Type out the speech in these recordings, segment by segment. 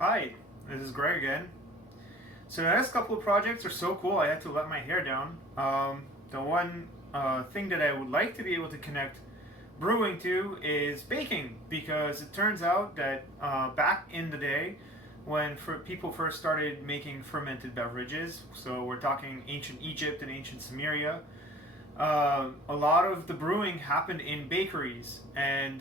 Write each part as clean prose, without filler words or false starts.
Hi, this is Greg again. So the next couple of projects are so cool I had to let my hair down. The one thing that I would like to be able to connect brewing to is baking, because it turns out that back in the day when people first started making fermented beverages, so we're talking ancient Egypt and ancient Sumeria, a lot of the brewing happened in bakeries, and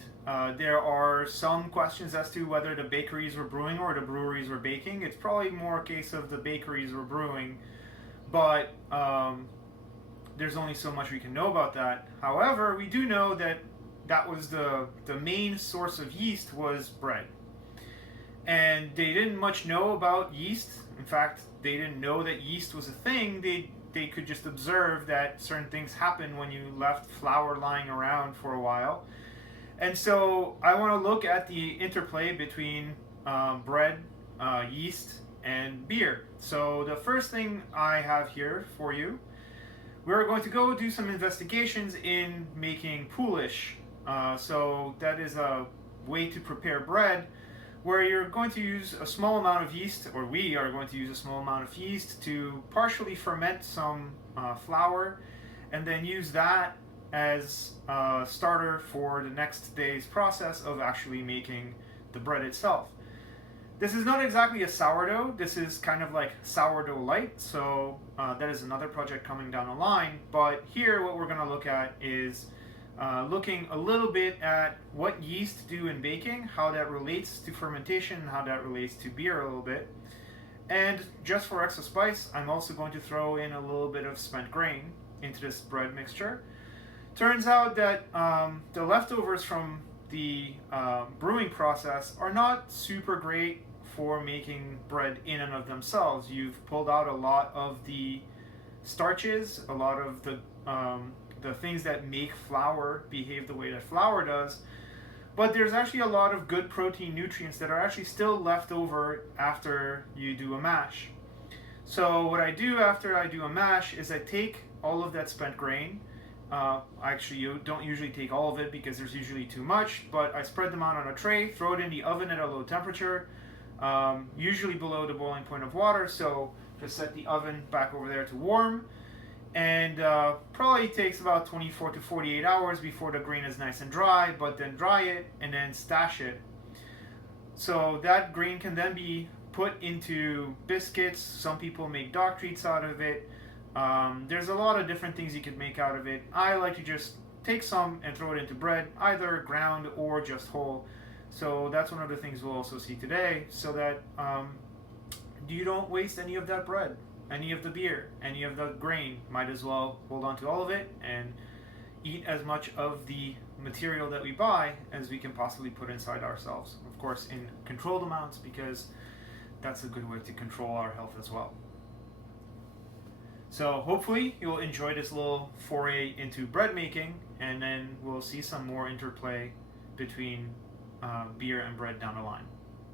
there are some questions as to whether the bakeries were brewing or the breweries were baking. It's probably more a case of the bakeries were brewing, but there's only so much we can know about that. However, we do know that that was the main source of yeast was bread. And they didn't much know about yeast. In fact, they didn't know that yeast was a thing. They could just observe that certain things happen when you left flour lying around for a while. And so I want to look at the interplay between bread, yeast, and beer. So the first thing I have here for you, we're going to go do some investigations in making Poolish. So that is a way to prepare bread where you're going to use a small amount of yeast, or we are going to use a small amount of yeast to partially ferment some flour, and then use that as a starter for the next day's process of actually making the bread itself. This is not exactly a sourdough, this is kind of like sourdough light, so that is another project coming down the line. But here what we're going to look at is looking a little bit at what yeast do in baking, how that relates to fermentation, and how that relates to beer a little bit. And just for extra spice, I'm also going to throw in a little bit of spent grain into this bread mixture. Turns out that the leftovers from the brewing process are not super great for making bread in and of themselves. You've pulled out a lot of the starches, a lot of the things that make flour behave the way that flour does, but there's actually a lot of good protein nutrients that are actually still left over after you do a mash. So what I do after I do a mash is I take all of that spent grain. Actually, you don't usually take all of it because there's usually too much, but I spread them out on a tray, throw it in the oven at a low temperature, usually below the boiling point of water, so just set the oven back over there to warm. And probably takes about 24 to 48 hours before the grain is nice and dry, but then dry it and then stash it. So that grain can then be put into biscuits. Some people make dog treats out of it. There's a lot of different things you could make out of it. I like to just take some and throw it into bread, either ground or just whole. So that's one of the things we'll also see today, so that you don't waste any of that bread, any of the beer, any of the grain. Might as well hold on to all of it and eat as much of the material that we buy as we can possibly put inside ourselves. Of course, in controlled amounts, because that's a good way to control our health as well. So hopefully you'll enjoy this little foray into bread making, and then we'll see some more interplay between beer and bread down the line.